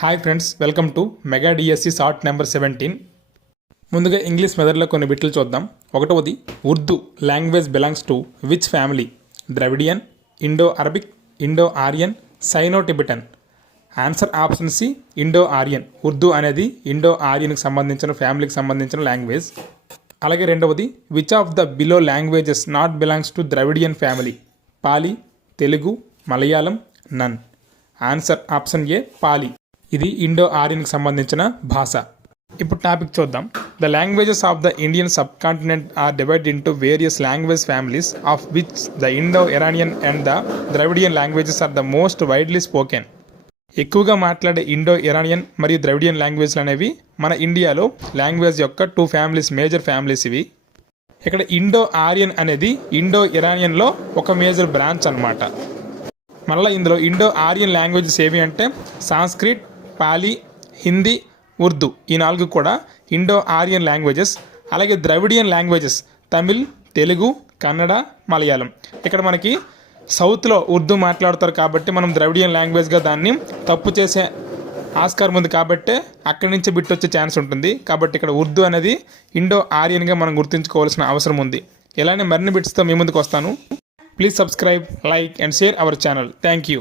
Hi friends, welcome to mega DSC short number 17. ముందుగా English మెథడ్లో కొన్ని బిట్లు చూద్దాం. ఒకటవది, Urdu language belongs to which family? Dravidian, Indo Arabic, Indo Aryan, Sino Tibetan. Answer option C, Indo Aryan. Urdu అనేది Indo ఆరియన్కి సంబంధించిన ఫ్యామిలీకి సంబంధించిన లాంగ్వేజ్. అలాగే రెండవది, which of the below languages not belongs to Dravidian family? Pali, Telugu, Malayalam, none. Answer option A, Pali. ఇది Indo ఆరియన్కి సంబంధించిన భాష. ఇప్పుడు టాపిక్ చూద్దాం. The languages of the Indian subcontinent are divided into various language families of which the Indo Iranian and the Dravidian languages are the most widely spoken. ఎక్కువగా మాట్లాడే Indo Iranian మరియు Dravidian లాంగ్వేజ్లు అనేవి మన ఇండియాలో language యొక్క 2 families, major families ఇవి. ఇక్కడ ఇండో ఆరియన్ అనేది ఇండో ఇరానియన్లో ఒక మేజర్ బ్రాంచ్ అన్నమాట. మళ్ళీ ఇందులో ఇండో ఆరియన్ లాంగ్వేజెస్ ఏవి అంటే సాంస్క్రిట్, పాలి, హిందీ, ఉర్దూ. ఈ 4 కూడా ఇండో ఆరియన్ లాంగ్వేజెస్. అలాగే ద్రవిడియన్ లాంగ్వేజెస్ తమిళ్, తెలుగు, కన్నడ, మలయాళం. ఇక్కడ మనకి సౌత్లో ఉర్దూ మాట్లాడతారు కాబట్టి మనం ద్రవిడియన్ లాంగ్వేజ్గా దాన్ని తప్పు చేసే ఆస్కారం ఉంది కాబట్టి అక్కడి నుంచి బిట్ వచ్చే ఛాన్స్ ఉంటుంది. కాబట్టి ఇక్కడ ఉర్దూ అనేది ఇండో ఆరియన్గా మనం గుర్తుంచుకోవాల్సిన అవసరం ఉంది. ఇలానే మరిన్ని బిట్స్తో మీ ముందుకు వస్తాను. Please subscribe, like and share our channel. Thank you.